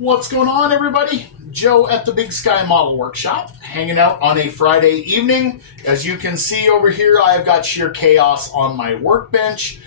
What's going on, everybody? Joe at the Big Sky Model Workshop, hanging out on a Friday evening. As you can see over here, I've got sheer chaos on my workbench.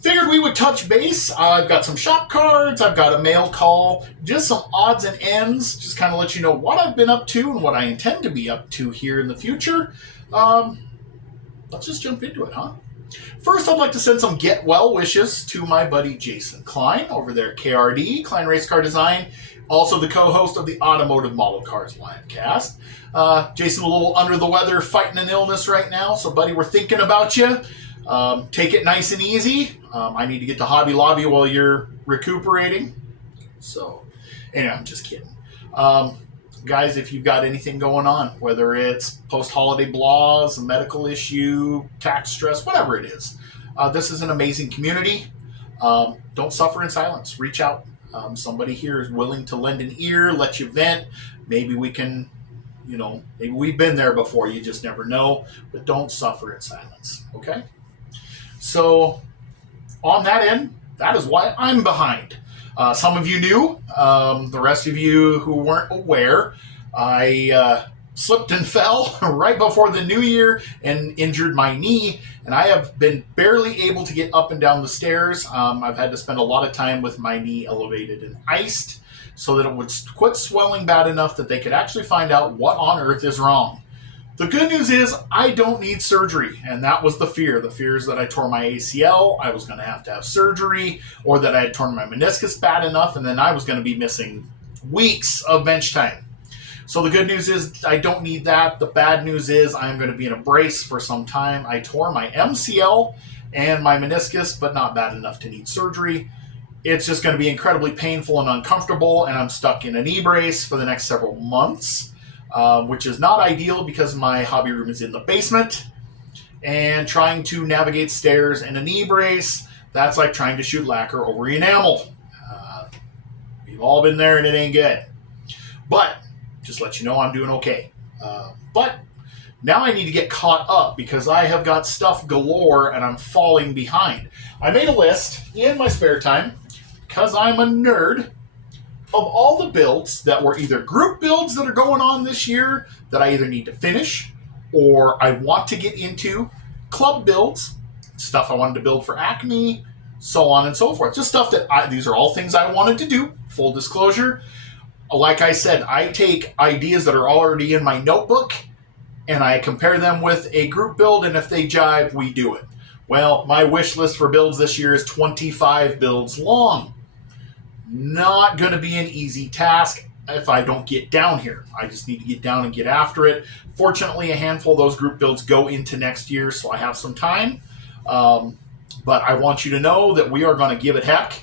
Figured we would touch base. I've got some shop cards, I've got a mail call, just some odds and ends, just kind of let you know what I've been up to and what I intend to be up to here in the future. Let's just jump into it, huh? First, I'd like to send some get well wishes to my buddy Jason Klein over there at KRD, Klein Race Car Design, also the co-host of the Automotive Model Cars Livecast. Jason, a little under the weather, fighting an illness right now, so buddy, we're thinking about you. Take it nice and easy. I need to get to Hobby Lobby while you're recuperating. So, anyway, I'm just kidding. Guys, if you've got anything going on, whether it's post-holiday blahs, a medical issue, tax stress, whatever it is, this is an amazing community. Don't suffer in silence. Reach out. Somebody here is willing to lend an ear, let you vent. Maybe we can, maybe we've been there before. You just never know. But don't suffer in silence, okay? So, on that end, that is why I'm behind. Some of you knew. The rest of you who weren't aware, I slipped and fell right before the new year and injured my knee, and I have been barely able to get up and down the stairs. I've had to spend a lot of time with my knee elevated and iced so that it would quit swelling bad enough that they could actually find out what on earth is wrong. The good news is I don't need surgery, and that was the fear. The fear is that I tore my ACL, I was going to have surgery, or that I had torn my meniscus bad enough, and then I was going to be missing weeks of bench time. So the good news is I don't need that. The bad news is I'm going to be in a brace for some time. I tore my MCL and my meniscus, but not bad enough to need surgery. It's just going to be incredibly painful and uncomfortable, and I'm stuck in a knee brace for the next several months. Which is not ideal because my hobby room is in the basement, and trying to navigate stairs in a knee brace, that's like trying to shoot lacquer over enamel. We've all been there and it ain't good. But, just let you know I'm doing okay. But, now I need to get caught up because I have got stuff galore and I'm falling behind. I made a list in my spare time, because I'm a nerd, of all the builds that were either group builds that are going on this year that I either need to finish or I want to get into, club builds, stuff I wanted to build for Acme, so on and so forth. Just stuff that these are all things I wanted to do, full disclosure. Like I said, I take ideas that are already in my notebook and I compare them with a group build, and if they jive, we do it. Well, my wish list for builds this year is 25 builds long. Not going to be an easy task if I don't get down here. I just need to get down and get after it. Fortunately, a handful of those group builds go into next year, so I have some time. But I want you to know that we are going to give it heck.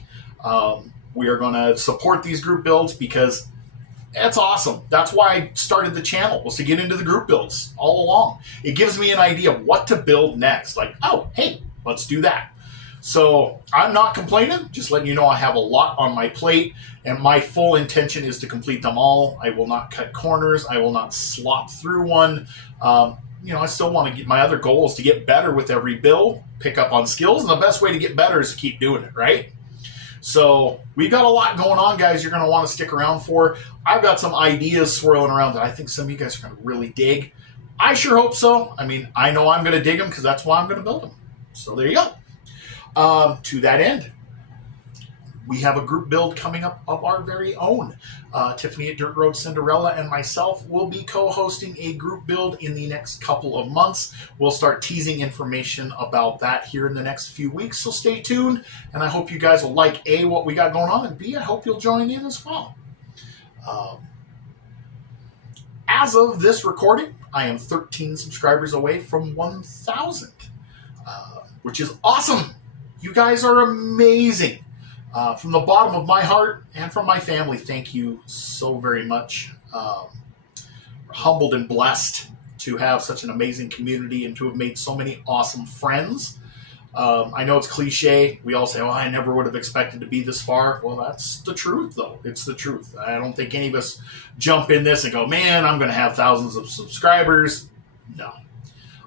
We are going to support these group builds because it's awesome. That's why I started the channel, was to get into the group builds all along. It gives me an idea of what to build next. Like, oh, hey, let's do that. So I'm not complaining, just letting you know I have a lot on my plate, and my full intention is to complete them all. I will not cut corners. I will not slop through one. I still want to get, my other goal is to get better with every build, pick up on skills, and the best way to get better is to keep doing it, right? So we've got a lot going on, guys, you're going to want to stick around for. I've got some ideas swirling around that I think some of you guys are going to really dig. I sure hope so. I mean, I know I'm going to dig them because that's why I'm going to build them. So there you go. To that end, we have a group build coming up of our very own. Tiffany at Dirt Road Cinderella and myself will be co-hosting a group build in the next couple of months. We'll start teasing information about that here in the next few weeks, so stay tuned, and I hope you guys will like A, what we got going on, and B, I hope you'll join in as well. As of this recording, I am 13 subscribers away from 1,000, which is awesome. You guys are amazing. From the bottom of my heart and from my family, thank you so very much. Humbled and blessed to have such an amazing community and to have made so many awesome friends. I know it's cliche. We all say, oh, I never would have expected to be this far. Well, that's the truth, though. It's the truth. I don't think any of us jump in this and go, man, I'm going to have thousands of subscribers. No.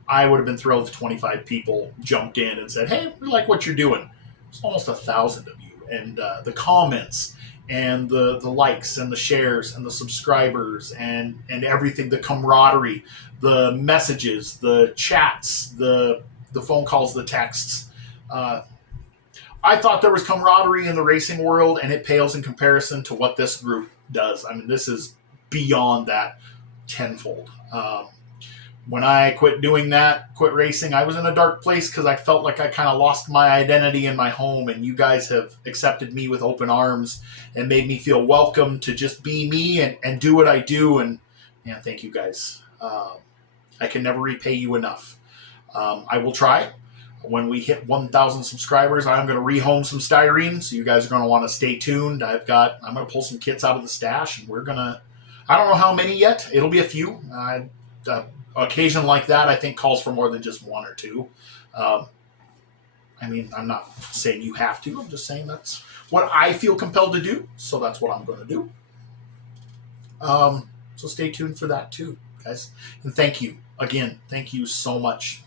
I would have been thrilled if 25 people jumped in and said, hey, we like what you're doing. There's almost 1,000 of you. And the comments and the likes and the shares and the subscribers and everything, the camaraderie, the messages, the chats, the phone calls, the texts. I thought there was camaraderie in the racing world, and it pales in comparison to what this group does. I mean, this is beyond that tenfold. When I quit doing that, quit racing, I was in a dark place because I felt like I kind of lost my identity in my home, and you guys have accepted me with open arms and made me feel welcome to just be me and do what I do. And man, thank you guys. I can never repay you enough. I will try. When we hit 1,000 subscribers, I'm going to rehome some styrene, so you guys are going to want to stay tuned. I'm going to pull some kits out of the stash, and I don't know how many yet. It'll be a few. Occasion like that, I think, calls for more than just one or two. I mean, I'm not saying you have to. I'm just saying that's what I feel compelled to do, so that's what I'm going to do. So stay tuned for that too, guys. And thank you. Again, thank you so much.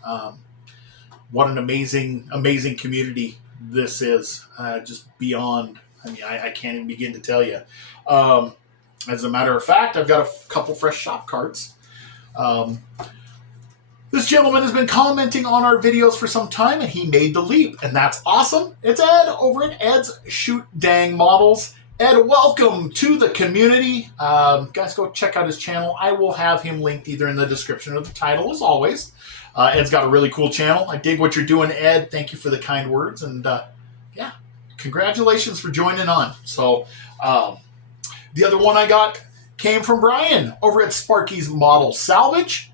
What an amazing, amazing community this is. Just beyond, I mean, I can't even begin to tell you. As a matter of fact, I've got a couple fresh shop cards. This gentleman has been commenting on our videos for some time, and he made the leap, and that's awesome. It's Ed over at Ed's Shoot Dang Models. Ed, welcome to the community. Guys, go check out his channel. I will have him linked either in the description or the title, as always. Ed's got a really cool channel. I dig what you're doing, Ed. Thank you for the kind words, and yeah, congratulations for joining on. So the other one I got came from Brian over at Sparky's Model Salvage.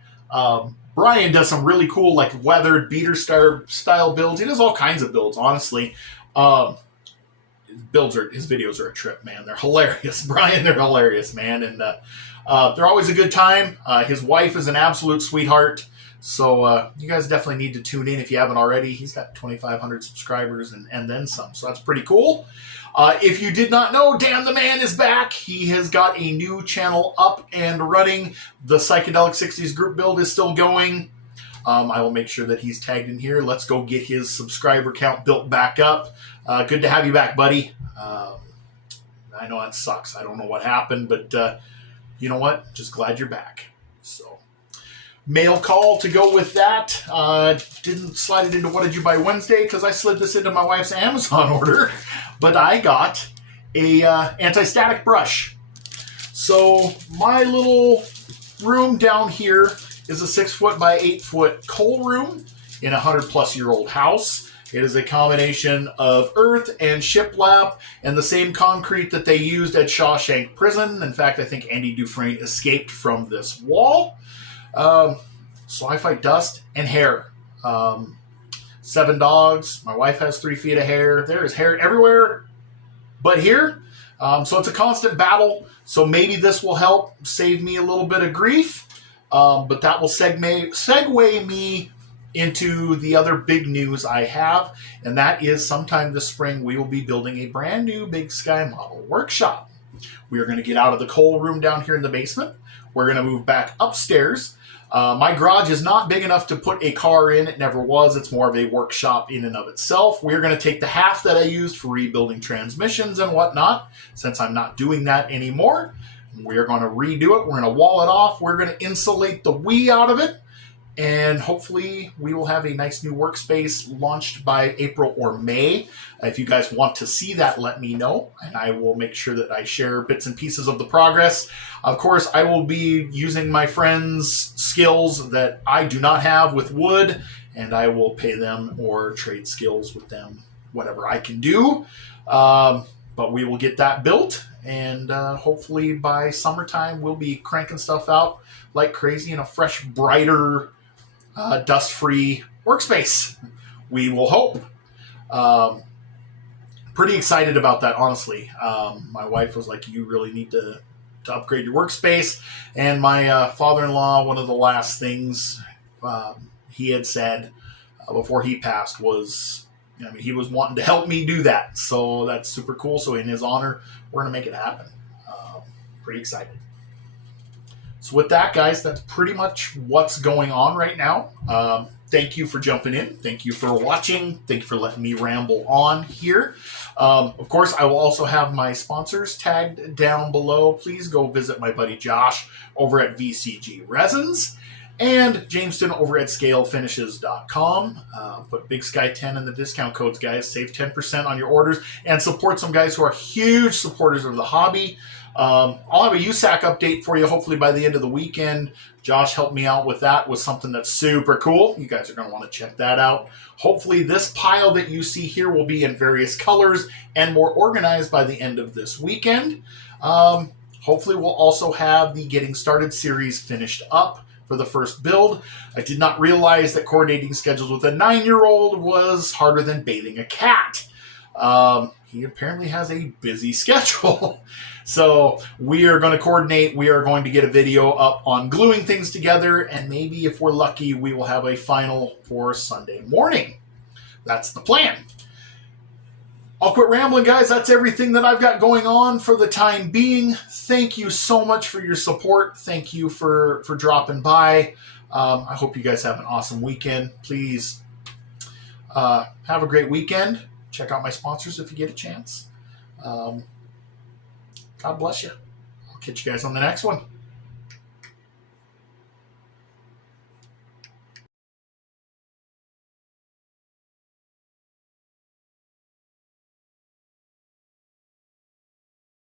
Brian does some really cool, like, weathered beater style builds. He does all kinds of builds, honestly. His videos are a trip, man. They're hilarious. Brian, they're hilarious, man. And they're always a good time. His wife is an absolute sweetheart. So you guys definitely need to tune in if you haven't already. He's got 2,500 subscribers and then some. So that's pretty cool. If you did not know, Dan the Man is back. He has got a new channel up and running. The Psychedelic 60s group build is still going. I will make sure that he's tagged in here. Let's go get his subscriber count built back up. Good to have you back, buddy. I know that sucks. I don't know what happened, but you know what? Just glad you're back. So, mail call to go with that. Didn't slide it into What Did You Buy Wednesday because I slid this into my wife's Amazon order. But I got a anti-static brush. So my little room down here is a 6-foot by 8-foot coal room in a 100-plus-year-old house. It is a combination of earth and shiplap and the same concrete that they used at Shawshank Prison. In fact, I think Andy Dufresne escaped from this wall. So I fight dust and hair. 7 dogs. My wife has 3 feet of hair. There is hair everywhere but here. So it's a constant battle. So maybe this will help save me a little bit of grief. But that will segue me into the other big news I have. And that is sometime this spring, we will be building a brand new Big Sky Model workshop. We are going to get out of the coal room down here in the basement. We're going to move back upstairs. My garage is not big enough to put a car in. It never was. It's more of a workshop in and of itself. We're going to take the half that I used for rebuilding transmissions and whatnot, since I'm not doing that anymore. We're going to redo it. We're going to wall it off. We're going to insulate the WE out of it. And hopefully we will have a nice new workspace launched by April or May. If you guys want to see that, let me know, and I will make sure that I share bits and pieces of the progress. Of course, I will be using my friends' skills that I do not have with wood, and I will pay them or trade skills with them, whatever I can do. But we will get that built, and hopefully by summertime we'll be cranking stuff out like crazy in a fresh, brighter, dust-free workspace. We will hope. Pretty excited about that, honestly. My wife was like, you really need to upgrade your workspace. And my father-in-law, one of the last things he had said before he passed was, he was wanting to help me do that. So that's super cool. So in his honor, we're going to make it happen. Pretty excited. So with that, guys, that's pretty much what's going on right now. thank you for jumping in. Thank you for watching. Thank you for letting me ramble on here. Of course, I will also have my sponsors tagged down below. Please go visit my buddy Josh over at VCG Resins and Jameston over at scalefinishes.com. Put Big Sky 10 in the discount codes, guys. Save 10% on your orders and support some guys who are huge supporters of the hobby. I'll have a USAC update for you hopefully by the end of the weekend. Josh helped me out with that, with something that's super cool. You guys are going to want to check that out. Hopefully this pile that you see here will be in various colors and more organized by the end of this weekend. Hopefully we'll also have the Getting Started series finished up for the first build. I did not realize that coordinating schedules with a 9-year-old was harder than bathing a cat. He apparently has a busy schedule. So we are going to coordinate. We are going to get a video up on gluing things together. And maybe if we're lucky, we will have a final for Sunday morning. That's the plan. I'll quit rambling, guys. That's everything that I've got going on for the time being. Thank you so much for your support. Thank you for dropping by. I hope you guys have an awesome weekend. Please have a great weekend. Check out my sponsors if you get a chance. God bless you. I'll catch you guys on the next one.